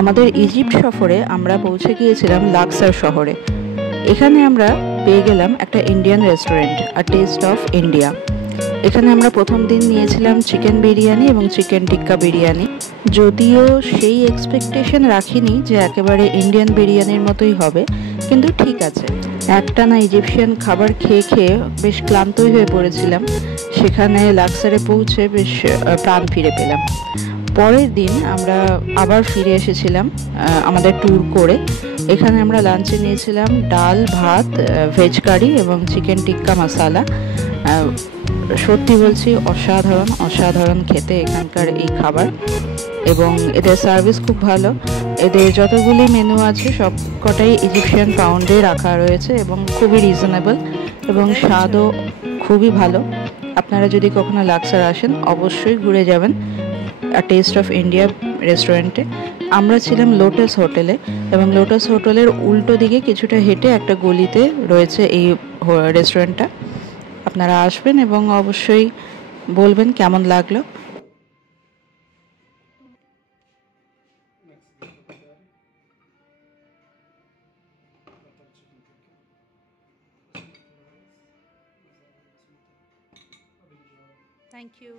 আমাদের ইজিপ্ট সফরে আমরা পৌঁছে গিয়েছিলাম লাক্সার শহরে। এখানে আমরা পেয়ে গেলাম একটা Indian restaurant, a test of India. এখানে আমরা প্রথম দিন নিয়েছিলাম চিকেন বিরিয়ানি এবং চিকেন টিক্কা বিরিয়ানি। যদিও সেই এক্সপেকটেশন রাখিনি যে একেবারে ইন্ডিয়ান বিরিয়ানির মতোই হবে, কিন্তু ঠিক আছে। একটানা ইজিপশিয়ান খাবার খেয়ে খেয়ে বেশ ক্লান্তই হয়ে পড়েছিলাম। সেখানে লাক্সারে পৌঁছে বেশ প্রাণ ফিরে পেলাম। পরের দিন আমরা আবার ফিরে এসেছিলাম আমাদের ট্যুর করে। এখানে আমরা লাঞ্চে নিয়েছিলাম ডাল, ভাত, ভেজ কারি এবং চিকেন টিক্কা মশালা। সত্যি বলছি, অসাধারণ অসাধারণ খেতে এখানকার এই খাবার, এবং এদের সার্ভিস খুব ভালো। এদের যতগুলি মেনু আছে সব কটাই ইজিপশিয়ান পাউন্ডে রাখা রয়েছে এবং খুবই রিজনেবল, এবং স্বাদও খুবই ভালো। আপনারা যদি কখনো লাক্সার আসেন অবশ্যই ঘুরে যাবেন আ টেস্ট অফ ইন্ডিয়া রেস্টুরেন্টে। আমরা ছিলাম লোটাস হোটেলে, এবং লোটাস হোটেলের উল্টো দিকে কিছুটা হেঁটে একটা গলিতে রয়েছে এই রেস্টুরেন্টটা। আপনারা আসবেন এবং অবশ্যই বলবেন কেমন লাগলো। Thank you.